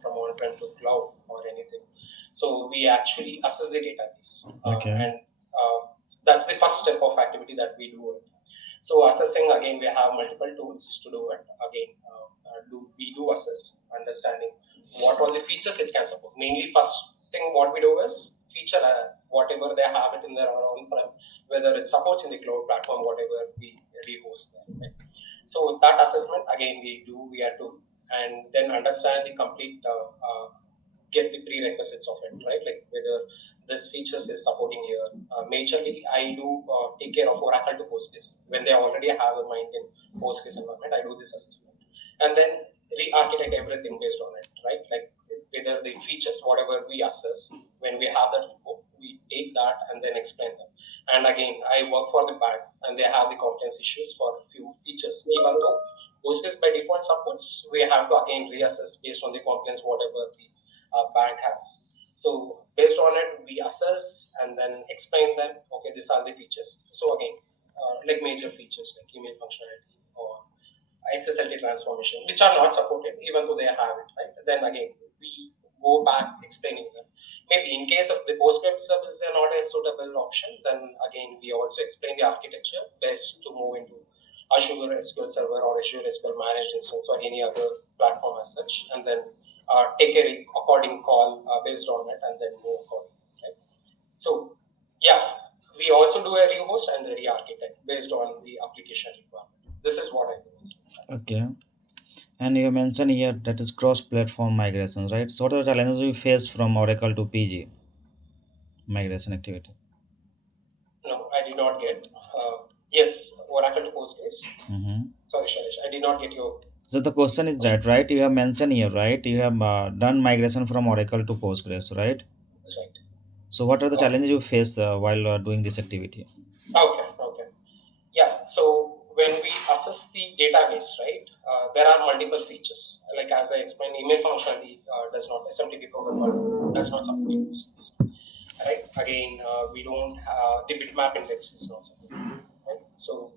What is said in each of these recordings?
from on-prem to cloud or anything. So we actually assess the database, Okay. and that's the first step of activity that we do. So assessing, again, we have multiple tools to do it. Again, we do assess, understanding what all the features it can support. Mainly, first thing what we do is feature whatever they have it in their own prem, whether it supports in the cloud platform, whatever we host there. Right? So that assessment, again, we have to, and then understand the complete get the prerequisites of it, right? Like whether this features is supporting here. Majorly, I do take care of Oracle to Postgres. When they already have a mind in Postgres environment, I do this assessment, and then re-architect everything based on it, right? Like whether the features, whatever we assess, when we have that report, we take that and then explain them. And again, I work for the bank, and they have the compliance issues for a few features. Even though Postgres by default supports, we have to again reassess based on the compliance, whatever the bank has. So based on it, we assess and then explain them. Okay, these are the features. So again, like major features like email functionality or XSLT transformation, which are not supported, even though they have it, right? Then again, we go back explaining them. Maybe in case of the Postgres service, they're not a suitable option, then again, we also explain the architecture best to move into Azure SQL Server or Azure SQL Managed Instance or any other platform as such, and then take a according call based on it, and then move accordingly, right? So, yeah, we also do a rehost and a re-architect based on the application requirement. This is what I do. Okay. And you mentioned here that is cross-platform migrations, right? So what are the challenges you face from Oracle to PG migration activity? No, I did not get. Yes, Oracle to Postgres. Mm-hmm. Sorry, Shailesh, I did not get your So the question is question. that, right? You have mentioned here, right? You have done migration from Oracle to Postgres, right? That's right. So what are the Okay. challenges you face while doing this activity? Okay. Okay. Yeah. So when we assess the database, right, there are multiple features. Like as I explained, email functionality does not SMTP protocol does not support emails. Right. Again, we don't the bitmap index is not supported. Right. So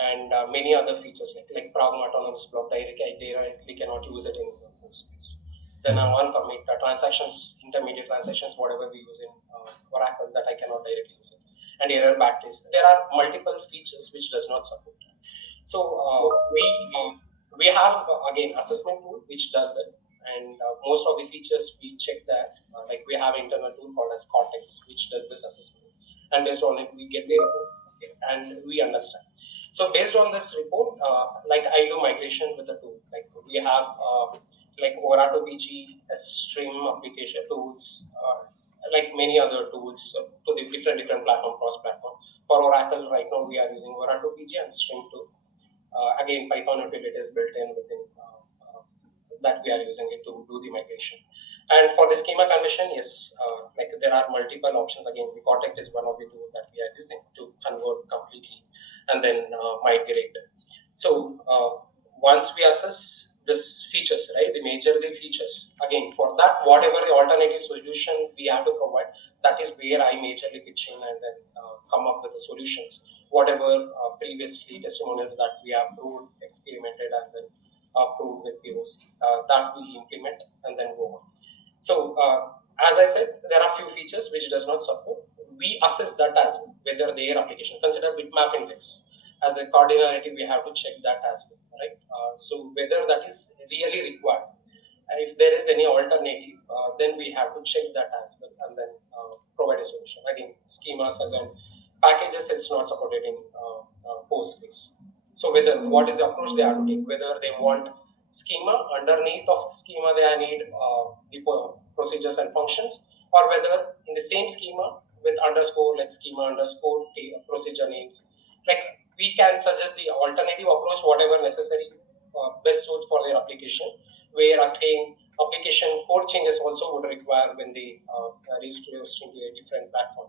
and many other features like Pragma autonomous block directly cannot use it in Postgres. Then on commit transactions, intermediate transactions, whatever we use in Oracle, that I cannot directly use it. And error backtrace. There are multiple features which does not support. So we have again assessment tool which does it, and most of the features we check that. Like we have internal tool called as Cortex, which does this assessment, and based on it we get the report, okay, and we understand. So based on this report, like I do migration with the tool. Like we have like Orato PG, Stream application tools. Like many other tools to the different platform, cross platform. For Oracle, right now we are using Orato PG and Stream tool. Again, Python utilities built in within that we are using it to do the migration. And for the schema conversion, yes, like there are multiple options. Again, the Cortex is one of the tools that we are using to convert completely and then migrate. So once we assess this features, right, the major the features, again, for that, whatever the alternative solution we have to provide, that is where I majorly pitch in and then come up with the solutions. Whatever previously testimonials that we have proved, experimented, and then approved with POC, that we implement and then go on. So as I said, there are few features which does not support. We assess that as well, whether their application consider bitmap index as a cardinality. We have to check that as well, right? So whether that is really required. If there is any alternative, then we have to check that as well and then provide a solution. Again, schemas as in packages, it's not supported in Postgres. So whether what is the approach they have to take, whether they want schema underneath of schema they need the procedures and functions, or whether in the same schema with underscore like schema underscore procedure names, like we can suggest the alternative approach, whatever necessary best suits for their application, where again application code changes also would require when they reach to a different platform.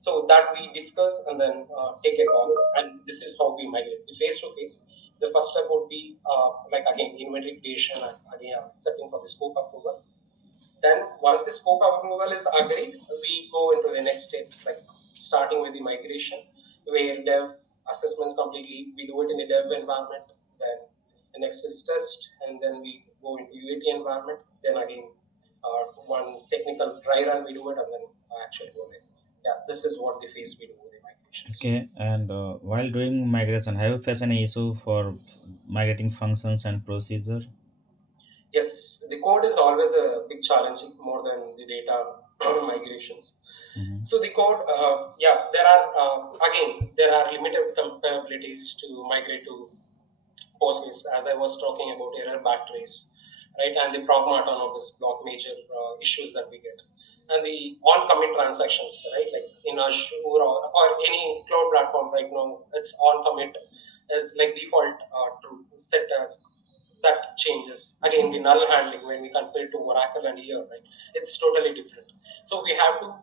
So that we discuss and then take a call, and this is how we migrate. The face to face, the first step would be like again inventory creation and again accepting for the scope approval. Then once the scope approval is agreed, we go into the next step, like starting with the migration, where dev assessments completely we do it in the dev environment. Then the next is test, and then we go into UAT environment. Then again, one technical dry run we do it, and then actually go live. Yeah, this is what the phase we do with the migrations. Okay, and while doing migration, have you faced any issue for migrating functions and procedure? Yes, the code is always a big challenge more than the data migrations. Mm-hmm. So the code, yeah, there are again there are limited capabilities to migrate to Postgres, as I was talking about error batteries, right, and the pragma autonomous block major issues that we get, and the on commit transactions, right, like in Azure or any cloud platform right now, it's on commit is like default true set as that changes. Again, the null handling when we compare to Oracle and here, right, it's totally different. So we have to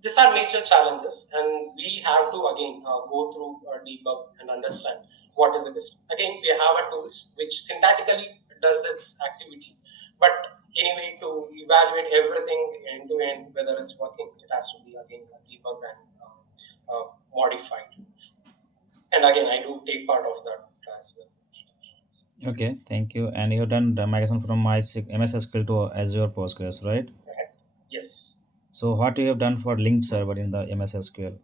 these are major challenges, and we have to again go through debug and understand what is the best. Again, we have a tools which syntactically does its activity, but anyway, to evaluate everything end to end, whether it's working, it has to be again debugged and modified. And again, I do take part of that as well. Okay, thank you. And you've done the migration from MS SQL to Azure Postgres, right? Yes. So what you have done for linked server in the MS SQL?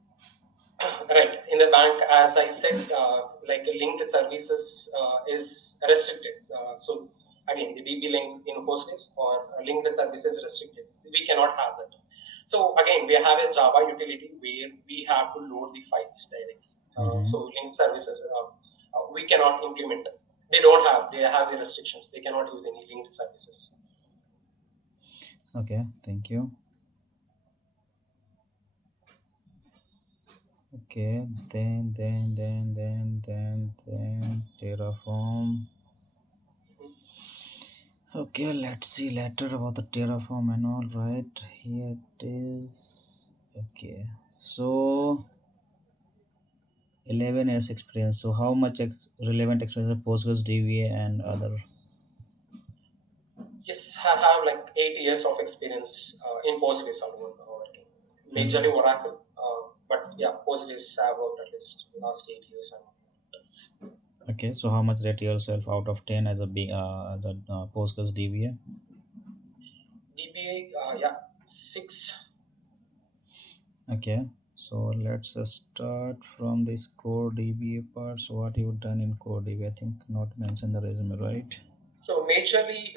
Right. In the bank, as I said, like linked services is restricted. So again, the DB link in Postgres or linked service is restricted. We cannot have that. So again, we have a Java utility where we have to load the files directly. Mm-hmm. So linked services, we cannot implement. They don't have. They have the restrictions. They cannot use any linked services. Okay, thank you. Okay, then Terraform. Okay, let's see later about the Terraform and all. Right, here it is. Okay, so 11 years experience. So how much relevant experience of Postgres, DBA, and other? Yes, I have like 8 years of experience in Postgres alone working. And Majorly Oracle, but yeah, Postgres I have worked at least last 8 years. okay, so how much rate yourself out of 10 as a Postgres DBA? DBA, yeah, 6. Okay, so let's start from this core DBA part. So what you've done in core DBA, I think not mentioned the resume, right? So majorly,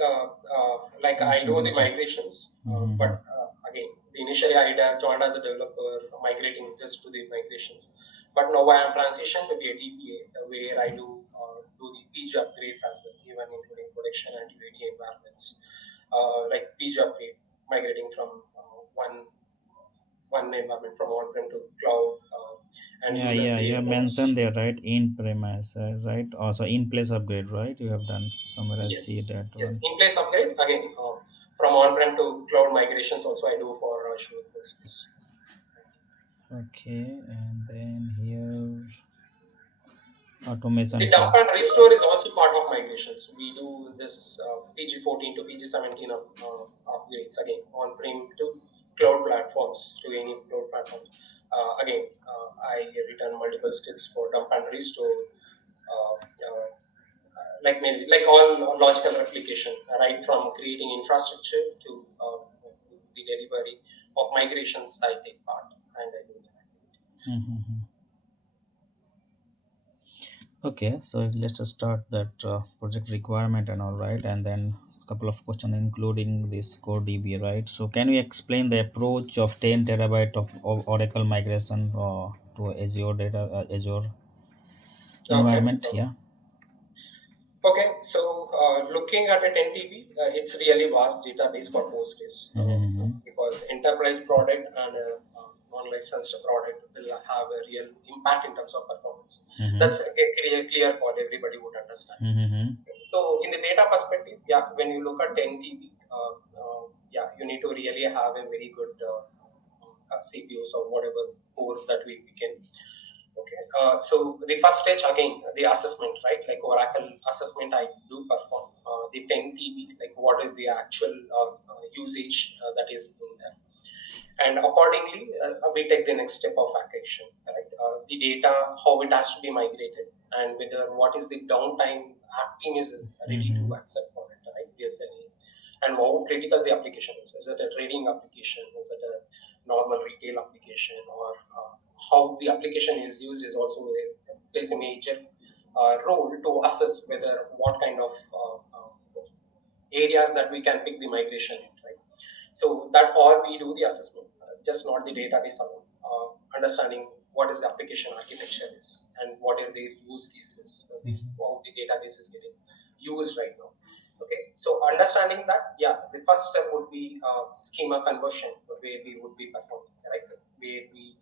like I Something do the is. migrations, Mm-hmm. but again, initially I joined as a developer, migrating just to the migrations. But now I am transitioned to be a DBA, where I do the PG upgrades as well, even including production and UAT environments, like PG upgrade, migrating from one environment from on-prem to cloud, and Yeah, user yeah, you have mentioned creations. there, right? In premise, right? Also in place upgrade, right? You have done somewhere. I see Yes, that yes. one. In place upgrade again from on-prem to cloud migrations. Also, I do for Azure Postgres. Okay, and then here automation The dump test. and restore is also part of migrations. We do this PG14 to PG17 upgrades again on-prem to cloud platforms to any cloud platforms. Again, I return multiple scripts for dump and restore. Like mainly like all logical replication, right from creating infrastructure to the delivery of migrations. I take part and I do that. Mm-hmm. Okay, so let's just start that project requirement and all, right, and then a couple of questions including this core DB, right? So can you explain the approach of 10 terabyte of Oracle migration to Azure Azure Okay. environment? Yeah. Okay, so looking at a 10 TB, it's really vast database for Postgres Mm-hmm. because enterprise product and non-licensed product will have a real impact in terms of performance. Mm-hmm. That's a clear call, everybody would understand. Mm-hmm. So in the data perspective, yeah, when you look at 10 TB, yeah, you need to really have a very good CPUs or whatever core that we can. Okay, so the first stage again, the assessment, right? Like Oracle assessment, I do perform the 10 TB, like what is the actual usage that is in there, and accordingly we take the next step of action, right? The data, how it has to be migrated, and whether what is the downtime app team is ready to accept for it, right? Yes, and how critical the application is. Is it a trading application? Is it a normal retail application? Or how the application is used is also plays a major role to assess whether what kind of areas that we can pick the migration in, right? So that or we do the assessment, just not the database alone. Understanding what is the application architecture is and what are the use cases, how the database is getting used right now. Okay, so understanding that, yeah, the first step would be schema conversion, where we would be performing, right? Where we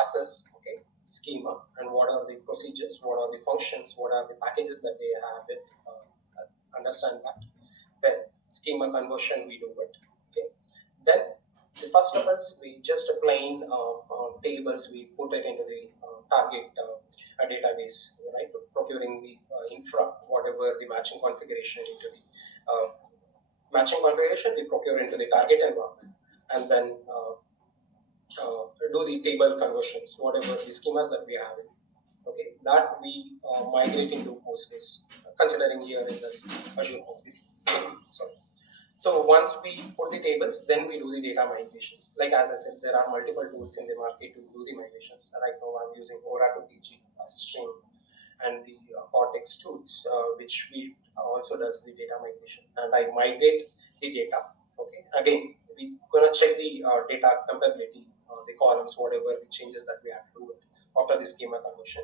assess, okay, schema and what are the procedures, what are the functions, what are the packages that they have it, understand that. Then schema conversion, we do it. Okay, then the first step is we just plain tables, we put it into the target database, right? Procuring the infra, whatever the matching configuration into the matching configuration, we procure into the target environment, and then do the table conversions, whatever the schemas that we have. Okay, that we migrate into Postgres, considering here in this Azure Postgres. Sorry. So once we put the tables, then we do the data migrations. Like as I said, there are multiple tools in the market to do the migrations. Right now, I'm using Oracle PG, Stream, and the Cortex tools, which we also does the data migration. And I migrate the data. Okay, again, we gonna check the data compatibility, the columns, whatever the changes that we have to do it after the schema conversion.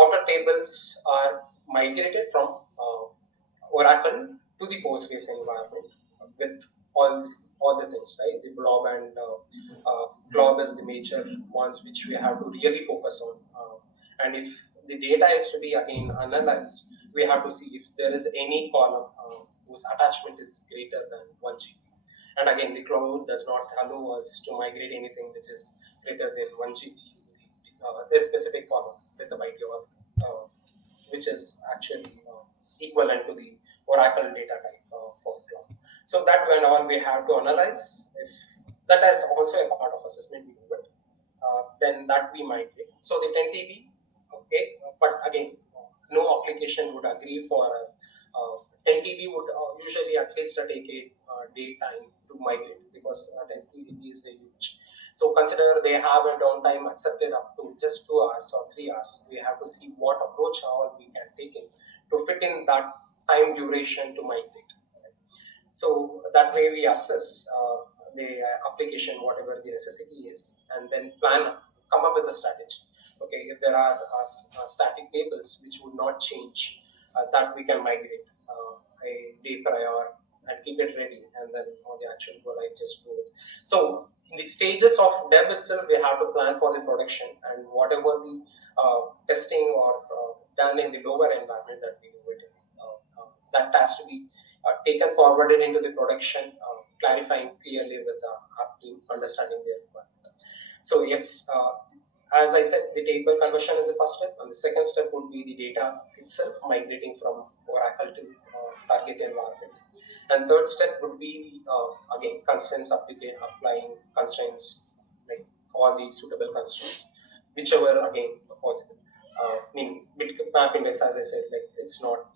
After tables are migrated from Oracle to the Postgres environment with all the things, right? The blob and glob is the major ones which we have to really focus on. And if the data is to be again analyzed, we have to see if there is any column whose attachment is greater than 1 GB. And again, the cloud does not allow us to migrate anything which is greater than 1 GB, this specific column with the byte which is actually equivalent to the Oracle data type for cloud. So that when all we have to analyze, if that is also a part of assessment we do it, then that we migrate. So the 10 TB, okay, but again, no application would agree for 10 TB would usually at least take a day time to migrate, because 10 TB is a huge. So consider they have a downtime accepted up to just 2 hours or 3 hours. We have to see what approach all we can take in to fit in that time duration to migrate. So that way we assess the application, whatever the necessity is, and then come up with a strategy. Okay, if there are static tables which would not change, that we can migrate a day prior and keep it ready, and then on the actual go live just do it. So in the stages of dev itself, we have to plan for the production, and whatever the testing or done in the lower environment that we do it in, that has to be taken forwarded into the production, clarifying clearly with the app team, understanding their requirement. So yes, as I said, the table conversion is the first step, and the second step would be the data itself migrating from Oracle to target environment. And third step would be the again constraints applying constraints, like all the suitable constraints, whichever again possible. Mean bitmap index, as I said, like it's not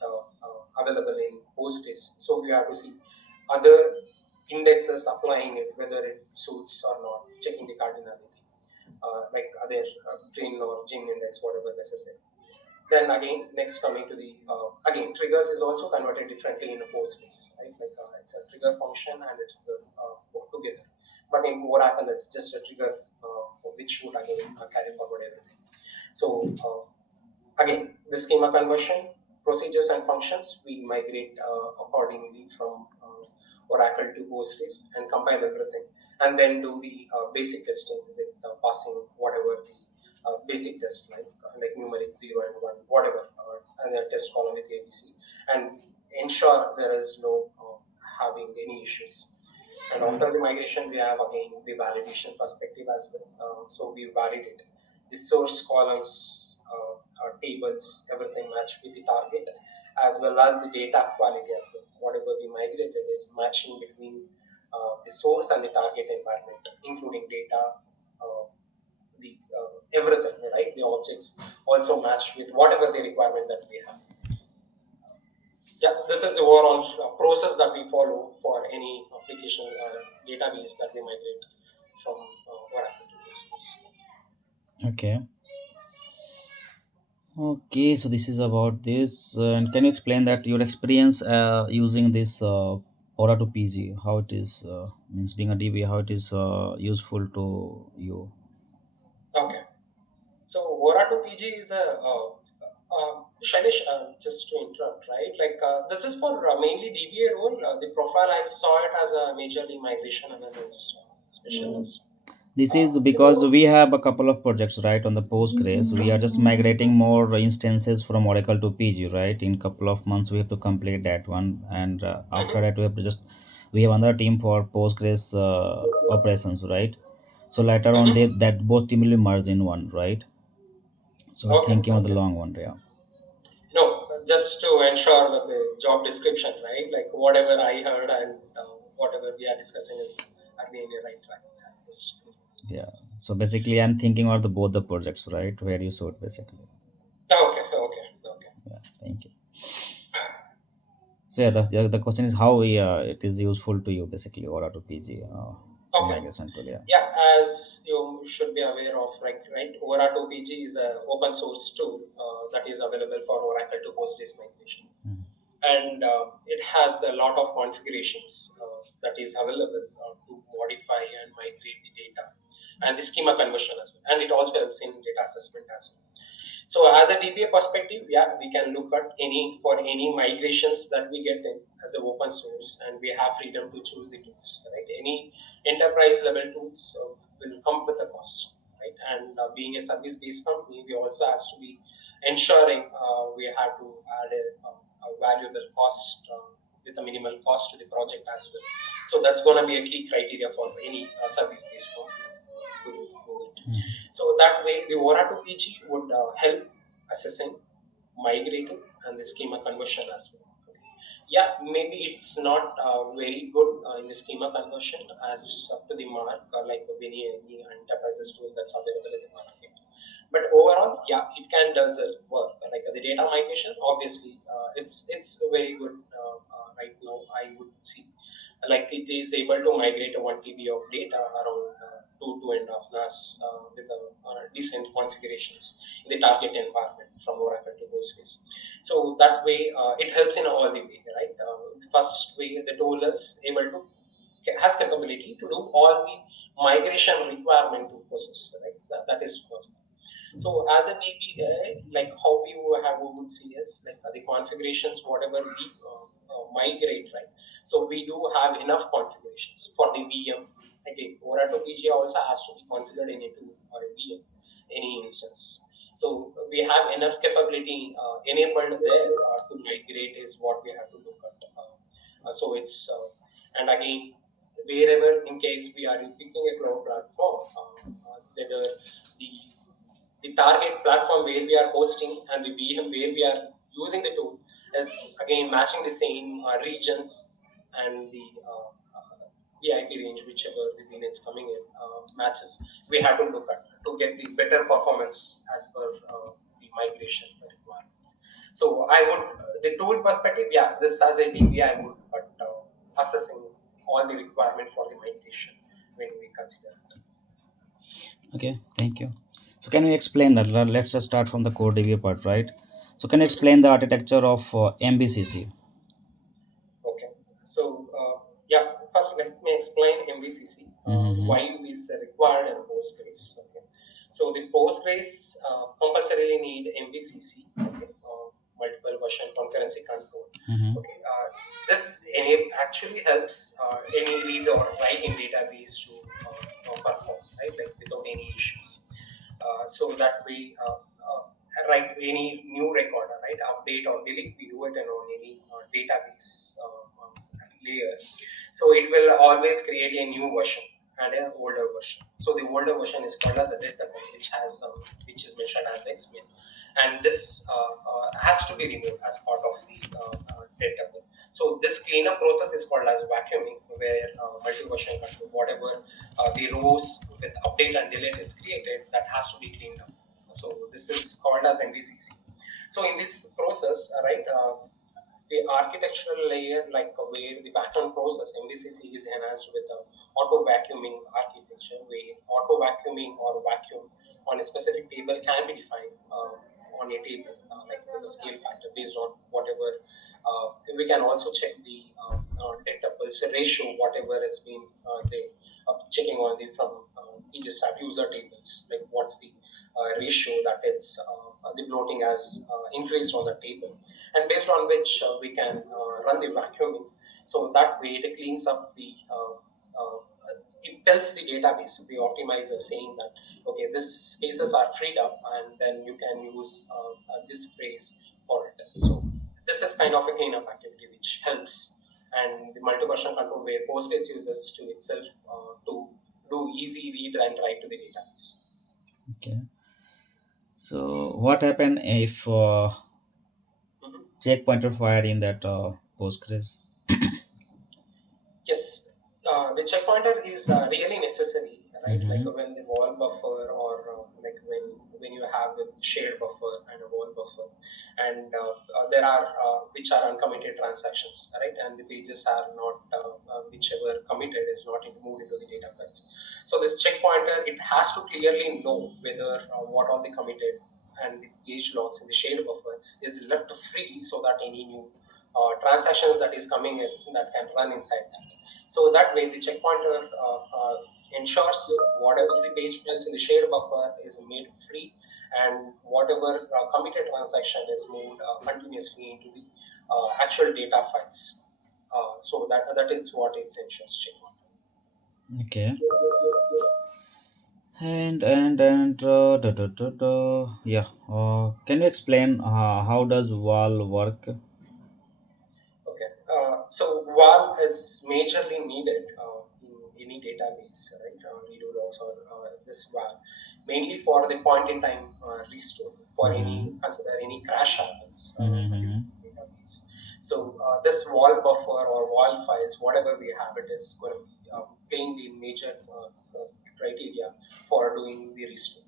available in Postgres, so we have to see other indexes applying it, whether it suits or not, checking the cardinality, like other Green or Gin index, whatever necessary. Then again, next coming to the again triggers is also converted differently in a Postgres, right? Like it's a trigger function and a trigger work together. But in Oracle, it's just a trigger which would again carry forward everything. So again, the schema conversion, procedures and functions, we migrate accordingly from Oracle to Postgres and compile everything, and then do the basic testing with passing whatever the basic test like numeric 0 and 1, whatever, and the test column with ABC, and ensure there is no having any issues. And after the migration, we have again the validation perspective as well. So we validate the source columns, tables, everything match with the target, as well as the data quality as well. Whatever we migrated is matching between the source and the target environment, including data, the everything, right? The objects also match with whatever the requirement that we have. Yeah, this is the overall process that we follow for any application database that we migrate from Oracle to Postgres. Okay. Okay, so this is about this. And can you explain that your experience using this Aura to PG, how it is means being a DB, how it is useful to you? Okay. So Oracle PG is Shailesh, just to interrupt, right? Like this is for mainly DBA role. The profile I saw it as a majorly migration analyst, specialist. This is The because role. we have a couple of projects, right, on the Postgres. We are just migrating more instances from Oracle to PG, right? In couple of months, we have to complete that one, and after Mhm, that, we have another team for Postgres operations, right? So later on, mhm. that both team will merge in one, right? So we're Okay, thinking of the okay. long one, yeah. No, just to ensure with the job description, right? Like whatever I heard and whatever we are discussing is are we in the right track? Yeah, just Yeah. So basically, I'm thinking about the both the projects, right? Where you saw it basically. okay, okay, okay. Yeah. Thank you. So yeah, the question is how it is useful to you basically, or to PG Okay. migration tool. Yeah. Yeah, as you should be aware of, right? Oracle PG is an open source tool that is available for Oracle to Postgres migration, Mhm. and it has a lot of configurations that is available to modify and migrate the data, and the schema conversion as well, and it also helps in data assessment as well. So as a DBA perspective, yeah, we can look at any migrations that we get in as an open source, and we have freedom to choose the tools. Right, any enterprise level tools will come with a cost. Right, and being a service based company, we also has to be ensuring we have to add a valuable cost. With a minimal cost to the project as well. So that's going to be a key criteria for any service-based company to do it. Mhm. So that way, the Oracle PG would help assessing, migrating, and the schema conversion as well. Okay. Yeah, maybe it's not very good in the schema conversion as it's up to the mark, like any enterprises tool that's available in the market. But overall, yeah, it can does the work. Like the data migration, obviously, it's very good right now. I would see like it is able to migrate a 1 TB of data around 2.5 hours with decent configurations in the target environment from Oracle to Postgres. So that way, it helps in all the way, right? First way, the tool is able to has capability to do all the migration requirement to process, right? That is first. So as a DBA, like how we would see is like the configurations, whatever we migrate, right? So we do have enough configurations for the VM. Again, Oracle PG also has to be configured in a tool or a VM, any instance. So we have enough capability enabled there to migrate is what we have to look at. So it's and again, wherever in case we are picking a cloud platform, whether the target platform where we are hosting and the VM where we are using the tool is again matching the same regions and the IP range, whichever the VNets coming in matches. We have to look at to get the better performance as per the migration requirement. So I would the tool perspective, yeah, this as a DBA I would, but assessing all the requirement for the migration when we consider it. Okay. Thank you. So can you explain that? Let's just start from the core DB part, right? So can you Mhm. explain the architecture of MBCC? Okay. So, yeah, first let me explain MVCC, Mm-hmm. why is required in Postgres. Okay. So the Postgres compulsorily need MVCC, okay, multiple version concurrency control. Mm-hmm. Okay. This actually helps any read or write in database to perform, right, like without any issues. So that we write any new record, right, update or delete, we do it on any database layer. So it will always create a new version and an older version. So the older version is called as a delta, which is mentioned as Xmin, and this has to be removed as part of the delta. So this cleanup process is called as vacuuming, where multi-version control, whatever the rows with update and delete is created, that has to be cleaned up. So this is called as MVCC. So in this process, right, the architectural layer, like where the background process MVCC is enhanced with the auto vacuuming architecture, where auto vacuuming or vacuum on a specific table can be defined on a table, like with a scale factor based on whatever. We can also check the data pulse ratio, whatever has been checking on the from each start user tables, like what's the ratio that it's the bloating has increased on the table, and based on which we can run the vacuuming. So that way it cleans up the it tells the database, the optimizer, saying that okay, these spaces are freed up, and then you can use this phrase for it. So this is kind of a cleanup activity which helps, and the multi-version control where Postgres uses to itself to do easy read and write to the database. Okay. So what happened if Mhm. checkpointer fired in that Postgres? Yes, the checkpointer is really necessary, right? Like Mm-hmm. when the wall buffer, or like when you have a shared buffer and a wall buffer, and there are which are uncommitted transactions, right? And the pages are not whichever committed is not moved into the data files. So this checkpointer, it has to clearly know whether what all the committed and the page logs in the shared buffer is left free, so that any new transactions that is coming in that can run inside that. So that way, the checkpointer ensures whatever the page files in the shared buffer is made free, and whatever committed transaction is moved continuously into the actual data files. So that is what it ensures checkpointer. Okay. Yeah. Can you explain how does wall work? Okay. So WAL is majorly needed in any database, right? Redo logs or this WAL, mainly for the point in time restore, for any Mm-hmm. consider any crash happens at the Mm-hmm. database. So this WAL buffer or WAL files, whatever we have, it is going to be playing the major criteria for doing the restore.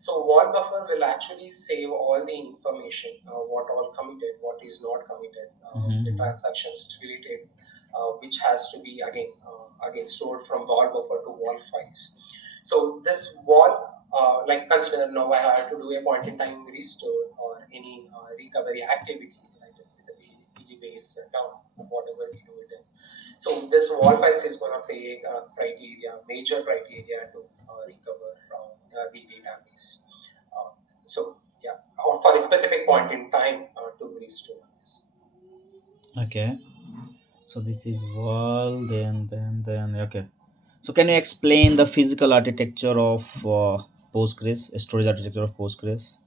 So wall buffer will actually save all the information, what all committed, what is not committed, the Mm-hmm. transactions related, which has to be again stored from wall buffer to wall files. So this wall, like consider now I have to do a point in time restore or any recovery activity, right, with the PG base down, whatever we do it in. So this wall files is going to play major criteria to recover the database. So yeah, or for a specific point in time to restore this. Okay. So this is wall, then. Okay. So can you explain the physical architecture of Postgres, storage architecture of Postgres?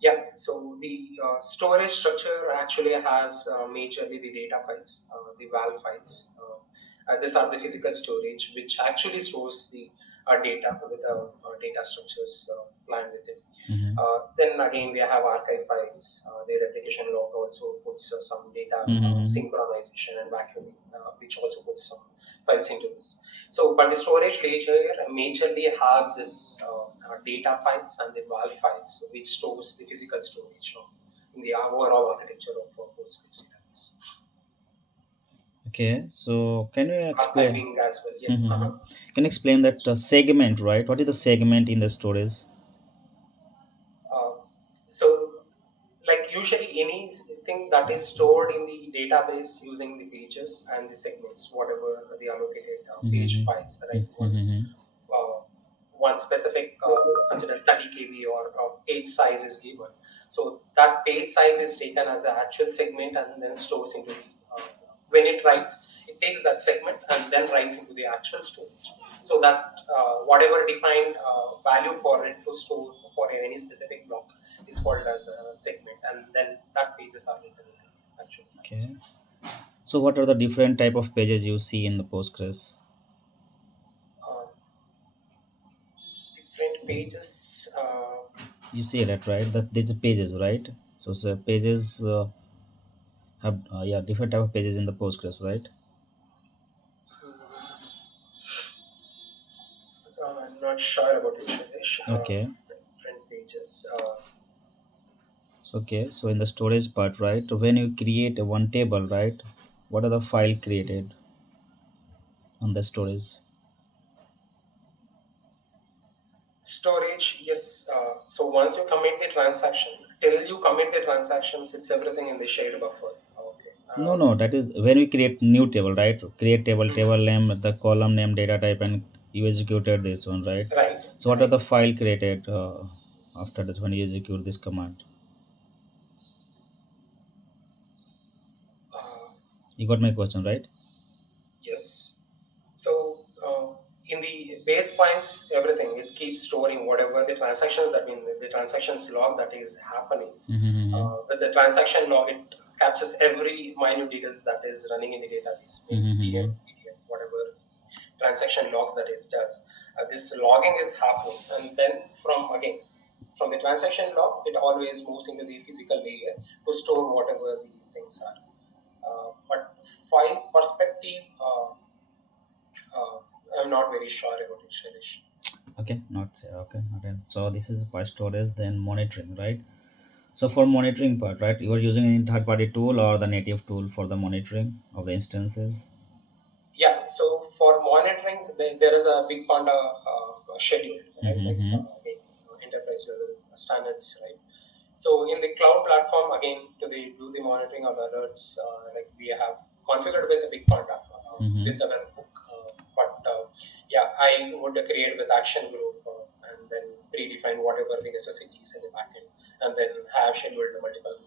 Yeah, so the storage structure actually has majorly the data files, the val files. These are the physical storage which actually stores the data with the data structures planned with it. Mm-hmm. Then again, we have archive files. The replication log also puts some data Mm-hmm. synchronization and vacuuming, which also puts some files into this. So, but the storage layer majorly have this data files and the WAL files, which stores the physical storage of in the overall architecture of Postgres database. Okay. So can you explain? Archiving as well, yeah. Mm-hmm. Can you explain that segment, right? What is the segment in the storage? Uh, so like usually anything that is stored in the database using the pages and the segments, whatever the allocated page Mm-hmm. files, right? Mm-hmm. Uh, one specific consider 30 kb or page size is given. So that page size is taken as an actual segment and then stores into the when it writes, it takes that segment and then writes into the actual storage. So that whatever defined value for it to store for any specific block is called as a segment, and then that pages are written into the actual Okay. files. So what are the different type of pages you see in the Postgres? Uh, Different pages. You see that, right? That there's a pages, right? So pages have yeah, different type of pages in the Postgres, right? I'm not sure about it, Shailesh. Okay. Different pages. So, okay, so in the storage part, right, when you create a one table, right, what are the file created on the storage? Storage, yes. So once you commit the transaction, till you commit the transactions, it's everything in the shared buffer. Okay. No, no, that is when we create new table, right? Create table, Mhm. table name, the column name, data type, and you executed this one, right? Right, So, what are right. the file created after that when you execute this command? Uh, You got my question, right? yes. So in the base points, everything it keeps storing whatever the transactions that mean the transactions log that is happening. Mm-hmm. With the transaction log, it captures every minute details that is running in the database, maybe PM, Mm-hmm. PDM, whatever transaction logs that it does. This logging is happening, and then from the transaction log, it always moves into the physical layer to store whatever the things are. But file perspective, uh, I'm not very sure about it, Shailesh. Okay, not okay. Okay. So this is part storage, then monitoring, right? So for monitoring part, right, you are using any third-party tool or the native tool for the monitoring of the instances. Yeah, so for monitoring, there is a big panda schedule, right? Like Mm-hmm. again, enterprise level standards, right? So in the cloud platform, again, do the monitoring of alerts, like we have configured with a big panda with Mm-hmm. the webhook. But yeah, I would create with action group and then predefine whatever the necessities in the backend, and then have scheduled multiple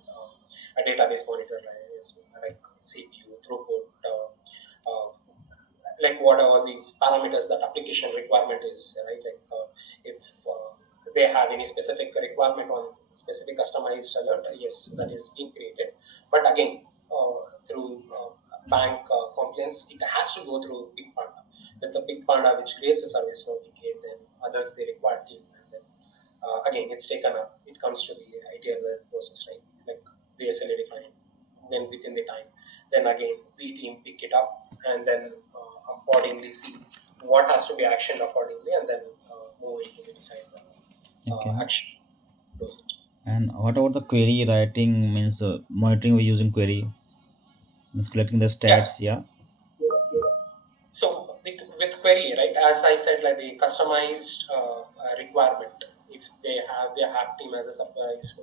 a database monitor like CPU throughput. Like what are all the parameters that application requirement is, right? Like if they have any specific requirement on specific customized alert, yes, that is being created. But again, through bank compliance, it has to go through Big Panda. With the Big Panda, which creates a service notificate, then others the required team, and then again, it's taken up. It comes to the ITL process, right? Like the SLA defined when within the time. Then again, B team pick it up and then accordingly see what has to be actioned accordingly, and then move into the design Okay. action dosage. And what about the query writing? Means monitoring we're using query, means collecting the Yeah. stats. Yeah. So with query, right? As I said, like the customized requirement. If they have team as a surprise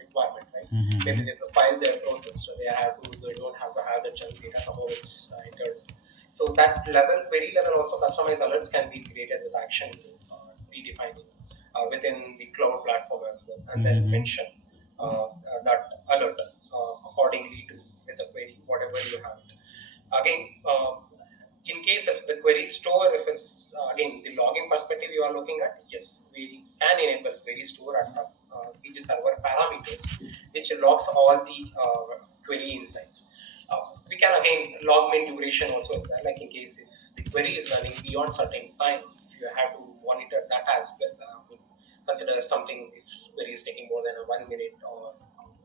requirement, right? Maybe Mm-hmm. they profile their process, so they don't have to have the chunk data. Somehow it's entered. So that level, query level, also customized alerts can be created with action group, predefining within the cloud platform as well, and then Mm-hmm. mention that alert accordingly to with a query, whatever you have it. Again, in case if the query store, if it's again the login perspective you are looking at, yes, we can enable query store at PG server parameters, which logs all the query insights. We can again log min duration also is there, like in case if the query is running beyond certain time, if you have to monitor that as well. Consider something if query is taking more than a 1 minute or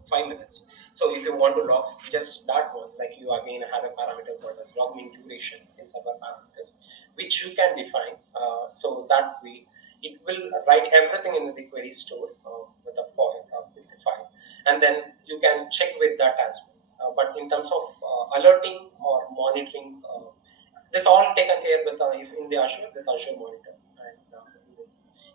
5 minutes. So if you want to log just that one, like you again have a parameter called as log min duration in server parameters, which you can define. So that way, it will write everything in the query store with the file, and then you can check with that as well. But in terms of alerting or monitoring, this all taken care with if in the Azure with Azure Monitor and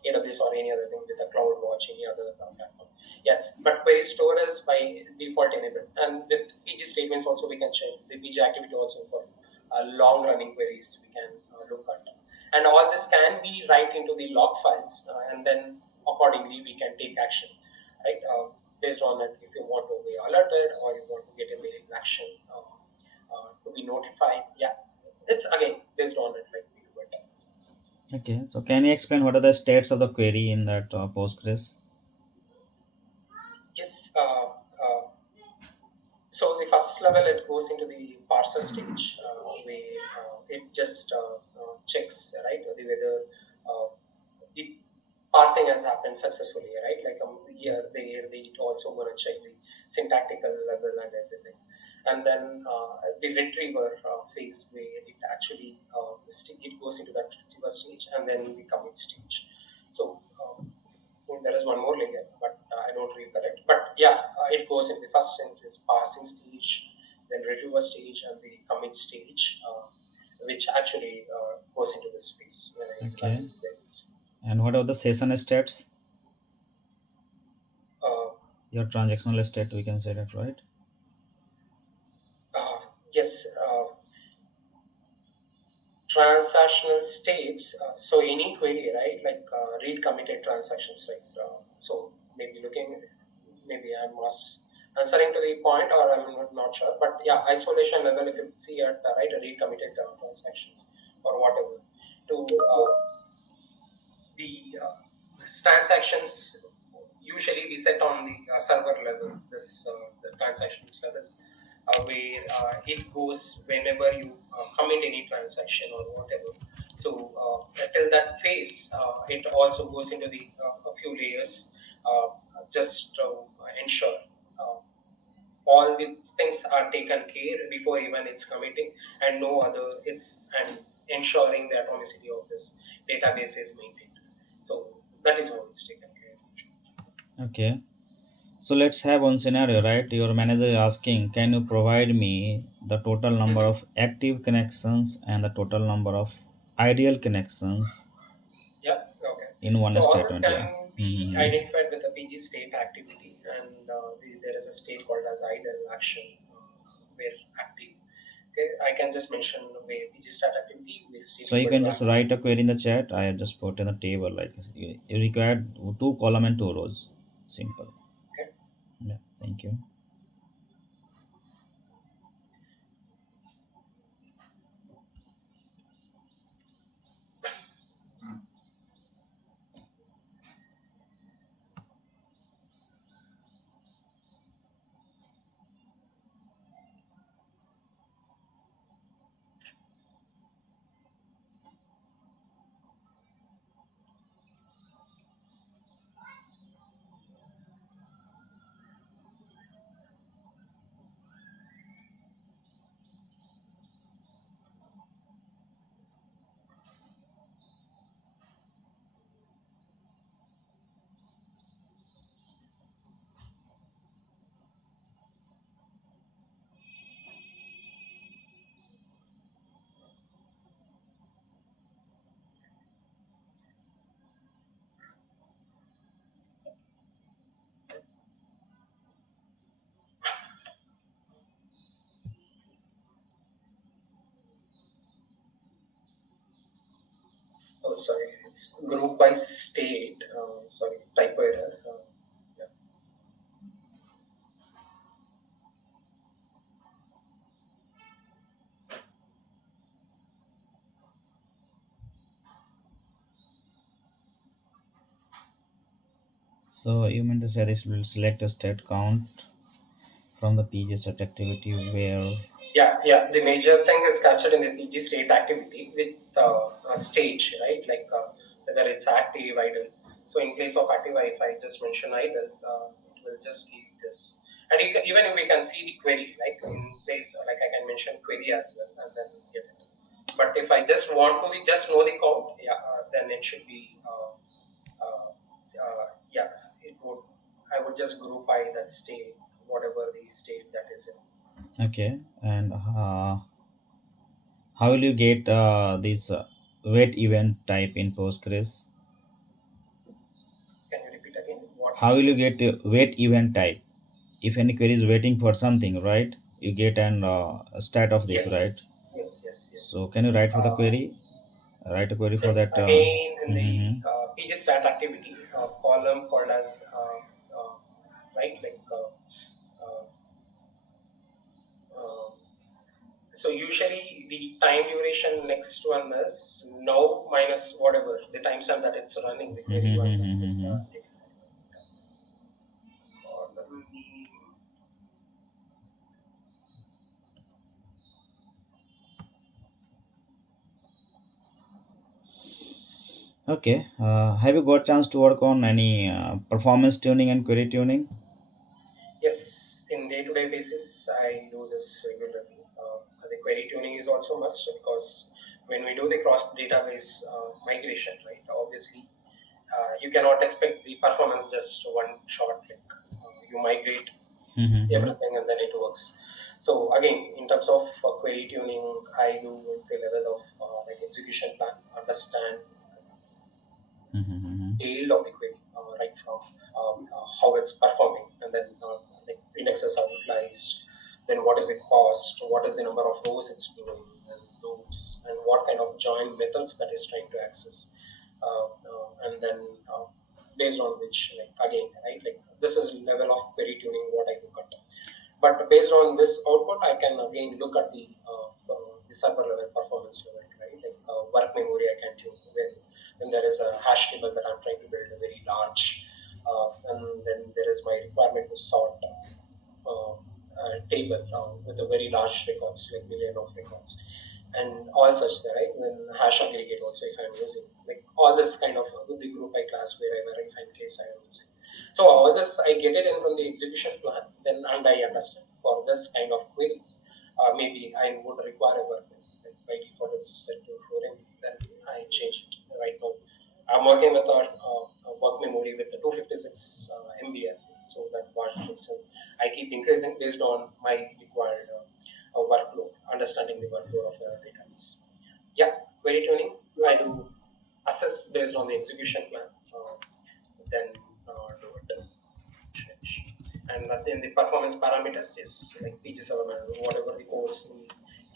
AWS or any other thing with a CloudWatch, any other platform. Yes, but query store is by default enabled. And with PG statements also we can check the PG activity also for long running queries we can look at. And all this can be right into the log files and then accordingly we can take action, right? Based on it, if you want to be alerted or you want to get a mail action to be notified. Yeah, it's again based on it like we do it. Okay. So can you explain what are the states of the query in that Postgres? Yes, so the first level it goes into the parser stage where it just checks right the whether the parsing has happened successfully, right? Like here it also gonna check the syntactical level and everything, and then the retriever phase where it actually it goes into that retriever stage and then the commit stage. So there is one more layer, but I don't recollect. But yeah, goes into the first stage is parsing stage, then retriever stage, and the commit stage, which actually goes into this phase when I Okay. run queries. And what are the session states? Uh, Your transactional state, we can say that, right? uh, yes, transactional states. So any query, right? Like read committed transactions, right? So maybe looking, maybe I'm answering to the point, or I'm not sure. But yeah, isolation level. If you see at right, read committed transactions or whatever, to the transactions usually we set on the server level. This the transactions level where it goes whenever you commit any transaction or whatever. So till that phase, it also goes into the a few layers just to ensure uh, all these things are taken care before even it's committing, and no other it's and ensuring the atomicity of this database is maintained. So that is how it's taken care of. Okay. So let's have one scenario, right? Your manager is asking, can you provide me the total number Mhm. of active connections and the total number of ideal connections Yeah, okay. in one So all this statement? Yeah. can be Hmm. identified with a PG state activity, and there is a state called as idle action where active. Okay, I can just mention where PG state activity where state So you equal can to just active. write a query in the chat. I have just put in the table like you require two column and two rows. Simple. Okay. Yeah. Thank you. Oh, sorry, it's group by state. Sorry, typo error. Yeah. So you meant to say this will select a state count from the PG set activity where. Yeah. The major thing is captured in the PG state activity with a stage, right? Like whether it's active, idle. So in place of active, if I just mention idle, it will just give this. And even if we can see the query, like in place, like I can mention query as well, and then get it. But if I just want to just know the count, yeah, then it should be, yeah, it would. I would just group by that state, whatever the state that is in. Okay. And how will you get this wait event type in Postgres? Can you repeat again? What? How will you get a wait event type? If any query is waiting for something, right? You get an stat of this, right? Yes. So can you write for the Uh, query? Write a query for yes, that. again in the Mm-hmm. PG stat activity column called as right, like uh, uh, so usually the time duration next one is now minus whatever the timestamp that it's running the query one will get Mm-hmm. identified. Column name. Okay. Have you got chance to work on any performance tuning and query tuning? Yes, in day-to-day basis, I do this regularly. The query tuning is also must because when we do the cross database migration, right? Obviously, you cannot expect the performance just one shot. Like you migrate. Mm-hmm. everything, and then it works. So again, in terms of query tuning, I do at the level of like execution plan, understand Mm-hmm. detail of the query, right from how it's performing, and then like indexes are utilized, then what is the cost, what is the number of rows it's doing, and loops, and what kind of join methods that is trying to access, and then based on which, like again, right, like this is level of query tuning what I look at. But based on this output, I can again look at the server level performance level, right? Like work memory, I can tune when there is a hash table that I'm trying to build a very large, and then there is my requirement to sort table with a very large records, like million of records, and all such there, right? And then hash aggregate also, if I'm using like all this kind of with the group by class wherever I find case I am using. So all this I get it in from the execution plan, then and I understand for this kind of queries, maybe I would require a workman. Like by default it's set to 4 MB, then I change it. Right now I'm working with a work memory with the 256 MB as well. So that part I keep increasing based on my required workload, understanding the workload of a database. Yeah, query tuning, I do assess based on the execution plan, then do it. And then the performance parameters is like PG7 and whatever the course.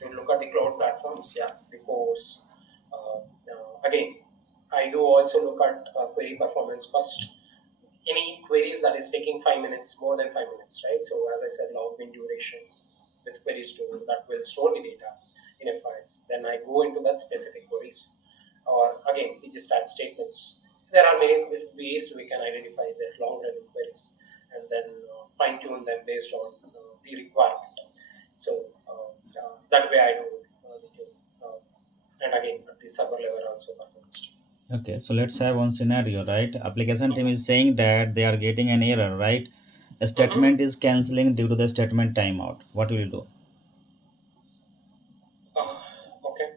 If you look at the cloud platforms, yeah, the course. Again, I do also look at query performance first. Any queries that is taking 5 minutes, more than 5 minutes, right? So as I said, log min duration with query store that will store the data in a files. Then I go into that specific queries, or again, we just add statements. There are many ways we can identify the long running queries, and then fine tune them based on the requirement. So that way I do the tune. And again, at the server level also performance. Okay, so let's have one scenario, right? Application team is saying that they are getting an error, right? A Mm-hmm. statement is canceling due to the statement timeout. What will you do? Okay.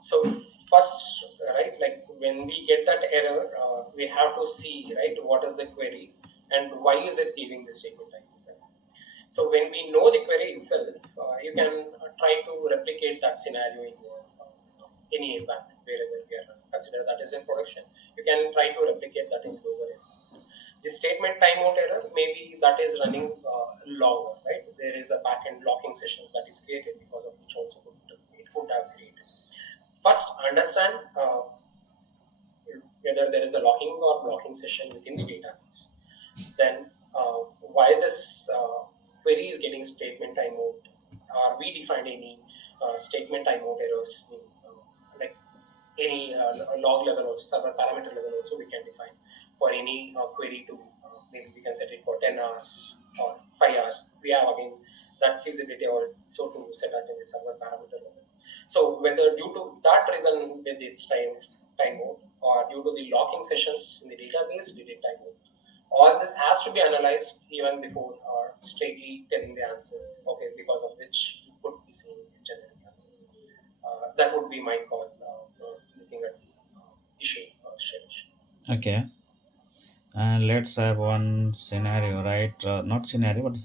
So first, right, like when we get that error, we have to see, right, what is the query and why is it giving the statement type. So when we know the query itself, you can try to replicate that scenario in your any environment wherever we are consider that is in production. You can try to replicate that in lower environment. The statement timeout error, maybe that is running longer, right? There is a backend locking sessions that is created because of which also it could have created. First, understand whether there is a locking or blocking session within the database. Then, why this query is getting statement timeout? Are we defined any statement timeout errors? Like any log level also, server parameter level also we can define for any query to maybe we can set it for 10 hours or 5 hours. We have again that feasibility also to set that in the server parameter level. So whether due to that reason with its time mode or due to the locking sessions in the database did it time mode, all this has to be analyzed even before straightly telling the answer, okay, because of which you could be seeing a generic answer. That would be my call looking at the issue, Shailesh. Okay, and let's have one scenario, right? Not scenario, but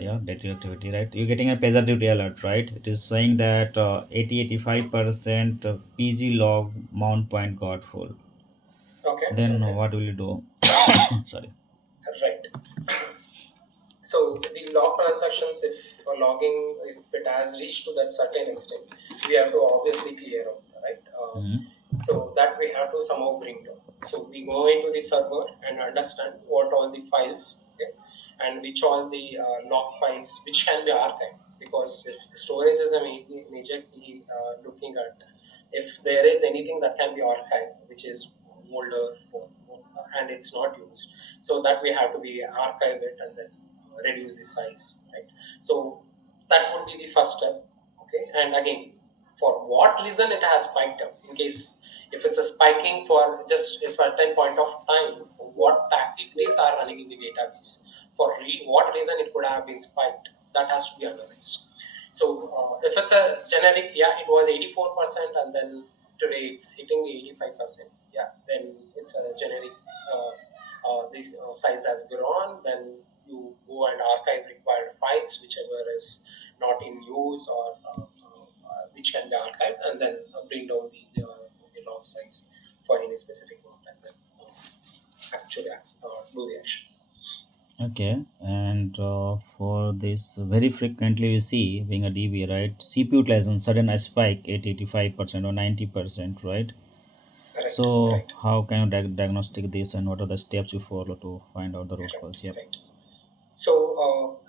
yeah, data activity, right? You're getting a pager duty alert, right? It is saying that 80-85% PG log mount point got full. Okay, Then okay, what will you do? Sorry. right. So the log transactions, if logging, if it has reached to that certain extent, we have to obviously clear out, right? Mhm. So that we have to somehow bring down. So we go into the server and understand what all the files, okay, and which all the log files which can be archived. Because if the storage is a major key looking at, if there is anything that can be archived, which is older for, and it's not used, so that we have to be archive it and then reduce the size, right? So that would be the first step, okay. And again, for what reason it has spiked up, in case if it's a spiking for just a certain point of time, what activities are running in the database, for what reason it could have been spiked, that has to be analyzed. So if it's a generic, yeah, it was 84% and then today it's hitting the 85%, yeah, then it's a generic, the size has grown, then you go and archive required files, whichever is not in use or which can be archived, and then bring down the log size for any specific node, and then actually do the action. Okay, and for this, very frequently we see being a DB, right? CPU utilization sudden a spike at 85% or 90%, right? Right, So, right, how can you diagnostic this, and what are the steps you follow to find out the root right, cause? Yep. right. So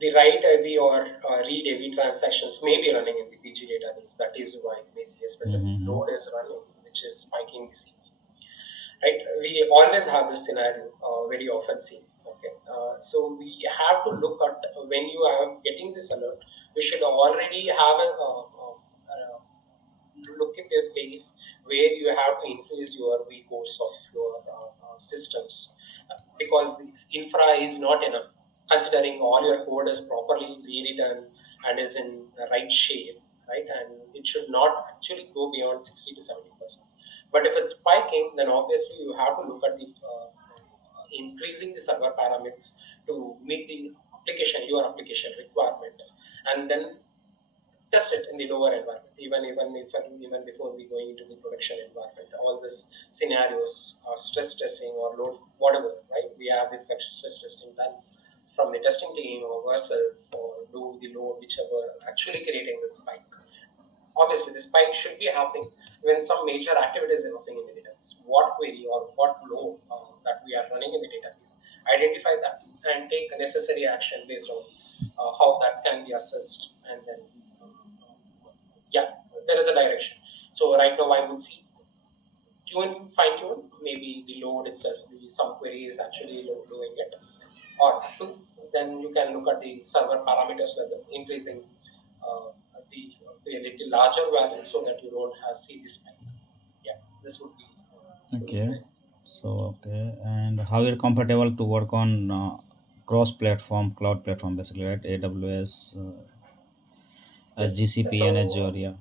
the write AV or read AV transactions may be running in the PG database. That is why maybe a specific Mm-hmm. load is running, which is spiking the CPU. Right? We always have this scenario very often seen. Okay, so we have to look at when you are getting this alert, you should already have a look at the place where you have to increase your vCores of your systems because the infra is not enough. Considering all your code is properly rewritten and is in the right shape, right, and it should not actually go beyond 60 to 70%. But if it's spiking, then obviously you have to look at the increasing the server parameters to meet the your application requirement, and then test it in the lower environment, even before we going into the production environment. All these scenarios, stress testing or load, whatever, right? We have the stress testing done from the testing team or ourselves, or do the load, whichever actually creating the spike. Obviously, the spike should be happening when some major activity is happening in the database. What query or what load that we are running in the database, identify that and take necessary action based on how that can be assessed, and then yeah, there is a direction. So right now I would see fine tune, maybe the load itself, some query is actually doing it, or two, then you can look at the server parameters level, increasing uh, the a little larger value so that you don't have see this spike. Yeah, this would be those Okay. things. So, okay, and how you're comfortable to work on cross-platform cloud platform, basically, right? AWS, Yes, GCP, and Azure. so Yeah.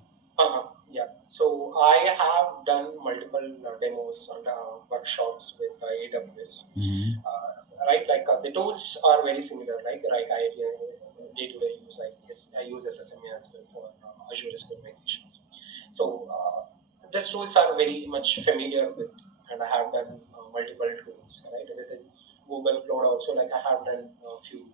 yeah. So I have done multiple demos and workshops with AWS. Mm-hmm. Right, like the tools are very similar. Like I day to day use I use SSMA as well for Azure SQL migrations. So these tools are very much familiar with, and I have done multiple tools. Right, within Google Cloud also, like I have done a few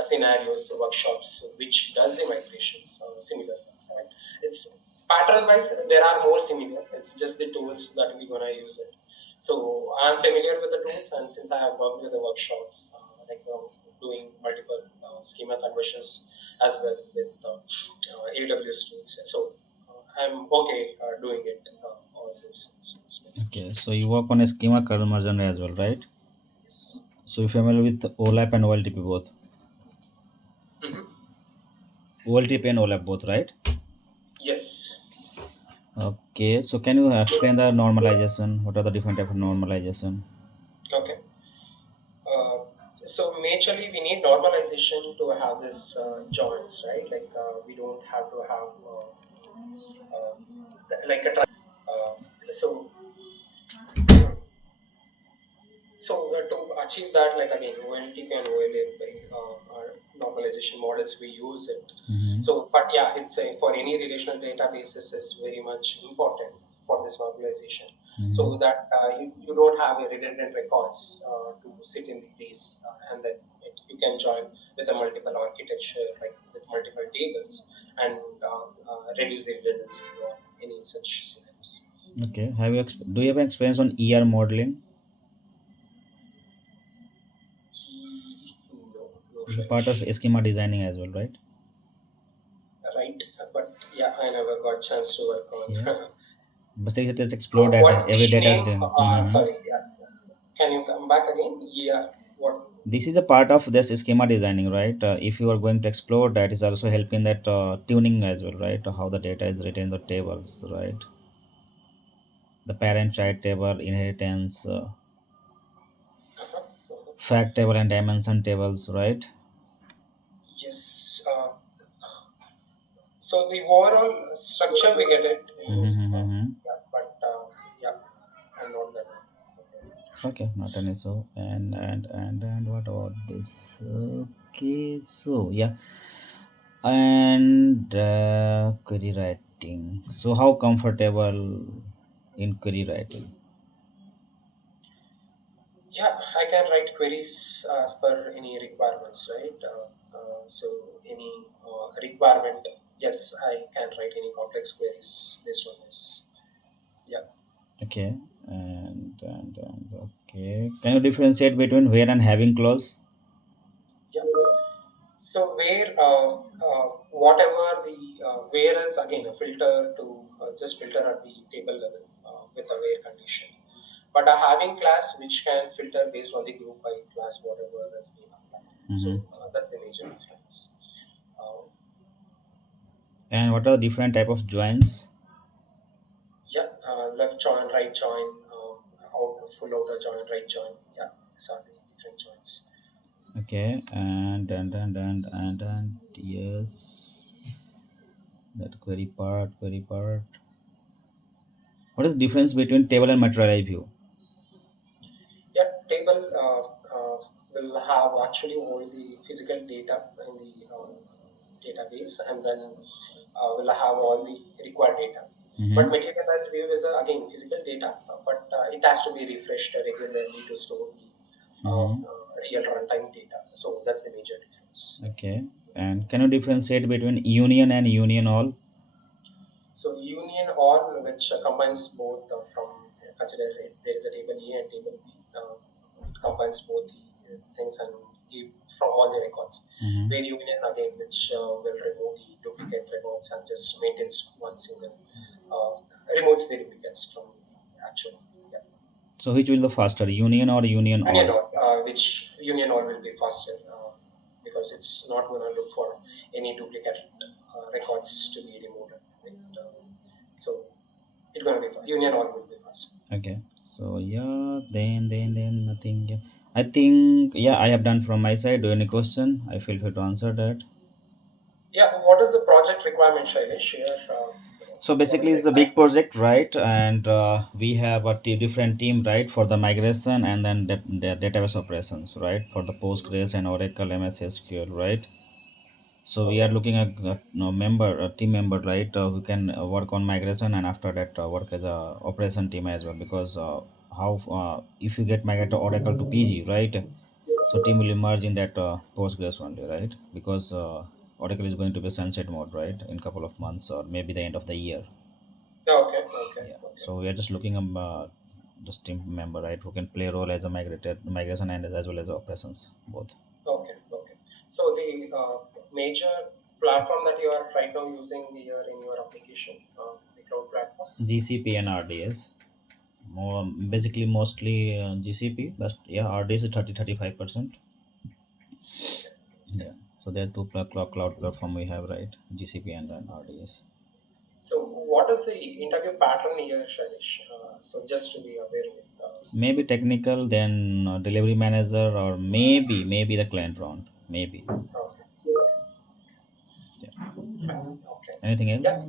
scenarios, workshops, which does the migrations similar. Right, it's pattern wise there are more similar. It's just the tools that we're gonna use it. So I'm familiar with the tools, and since I have worked with the workshops, doing multiple schema conversions as well with AWS tools, so I'm okay doing it all those things. Okay, so you work on a schema conversion as well, right? Yes. So you're familiar with OLAP and OLTP both. Mhm. OLTP and OLAP both, right? Yes. Okay, so can you explain the normalization? What are the different type of normalization? Okay. Uh, so majorly we need normalization to have this joints, right? Like we don't have to have like a so to achieve that, like again, OLTP and OLAP are normalization models, we use it. Mm-hmm. So, but yeah, it's a, for any relational databases is very much important for this normalization, so Mm-hmm. that you don't have a redundant records to sit in the place, and then you can join with a multiple architecture, like with multiple tables, and reduce the redundancy or any such scenarios. Okay, do you have experience on ER modeling? No, no, It's a part of Shailesh. schema designing as well, right? Right? But yeah, I never got chance to work on. Yes. But it is explore So data. what's Every the data is name? done. Mm-hmm. Sorry, yeah. Can you come back again? Yeah. What? This is a part of this schema designing, right? If you are going to explore that, is also helping that tuning as well, right? How the data is written in the tables, right? The parent child table, inheritance, Uh-huh, uh-huh. fact table, and dimension tables, right? Yes. So the overall structure we get it. Mm-hmm. Yeah, but yeah, I'm not that. Okay. Okay, not an issue. And what about this? Okay, so yeah, and query writing. So how comfortable in query writing? Yeah, I can write queries as per any requirements, right? So any requirement, yes, I can write any complex queries based on this. Yeah, Okay, and okay. Can you differentiate between where and having clause? yeah. So where whatever the where is again a filter to just filter at the table level with a where condition, but a having class which can filter based on the group by class whatever has been applied. So Mm-hmm. that's the major difference. Uh, And what are the different type of joins? Yeah, left join, right join, full outer join, right join. Yeah, these are the different joins. Okay, and yes, that query part. What is the difference between table and material view? Yeah, table will have actually all the physical data in the database, and then will have all the required data. But Mm-hmm. materialized view is again physical data, but it has to be refreshed regularly to store the Mm-hmm. real runtime data. So that's the major difference. Okay, and can you differentiate between union and union all? So union all, which combines both from consider it, there is a table A and table B. It combines both the things and give from all the records. Mm-hmm. Where union again, which will remove the duplicate records and just maintains one single, removes the duplicates from the actual. Yeah. So which will the faster, union or union Union all? all, which union all will be faster because it's not going to look for any duplicate records to be removed. Right? So it's gonna be fast. Union all will be fast. Okay, so yeah, then nothing. Yeah. I think yeah, I have done from my side. Do you any question? I feel free to answer that. Yeah, what is the project requirement, Shailesh? Here, So what is basically, the it's a exact? big project, right? And we have a different team, right, for the migration and then the database operations, right, for the Postgres and Oracle MS SQL, right? So we are Okay, looking at a team member, right, who can work on migration and after that work as a operation team as well. Because how if you get migrated to Oracle to PG, right? So team will emerge in that Postgres only, right? Because Oracle is going to be sunset mode, right, in couple of months or maybe the end of the year. yeah, okay, okay, Yeah. okay, So we are just looking just team member, right, who can play a role as a migration and as well as operations both. okay, okay. So the major platform that you are right now using here in your application, the cloud platform. GCP and RDS. More basically mostly GCP, but yeah, RDS is 35%. Okay. Yeah. So there are two cloud platform we have, right? GCP and then RDS. So what is the interview pattern here, Shailesh? So just to be aware with. Maybe technical, then delivery manager, or maybe the client round. Maybe. Okay, okay, Yeah. fine. Okay. Anything Yeah, else?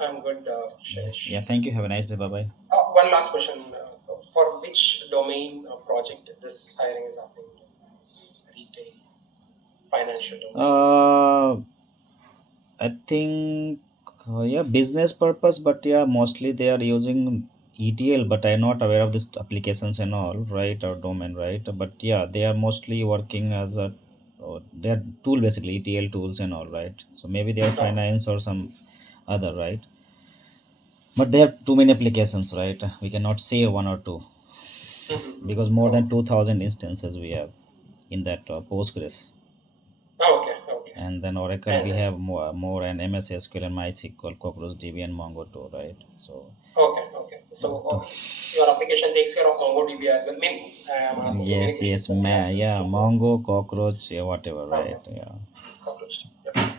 I'm good, Yeah. Yeah. Shailesh. Thank you. Have a nice day. Bye bye. One last question. For which domain project this hiring is happening? It's retail, financial domain. I think yeah, business purpose, but yeah, mostly they are using ETL, but I'm not aware of this applications and all, right, or domain, right? But yeah, they are mostly working as a their tool basically ETL tools and all, right? So maybe they are Okay. finance or some other, right? But they have too many applications, right? We cannot say one or two because more than Okay. 2,000 instances we have in that Postgres. Okay. Okay. And then Oracle I we have understand. more and MS SQL and MySQL, CockroachDB and Mongo too, right? So Okay. Okay. So to, your application takes care of MongoDB as well. I am asking too yes, many questions, but yeah, yeah, just to. Mongo, Cockroach, yeah, whatever, Okay. right? Yeah, Cockroach. Yep. Okay.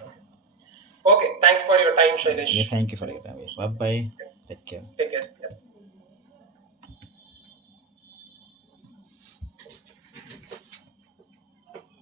Okay. Thanks for your time, yeah. Shailesh. Thank you It's for been your time. super. Bye bye. Take care. Take care.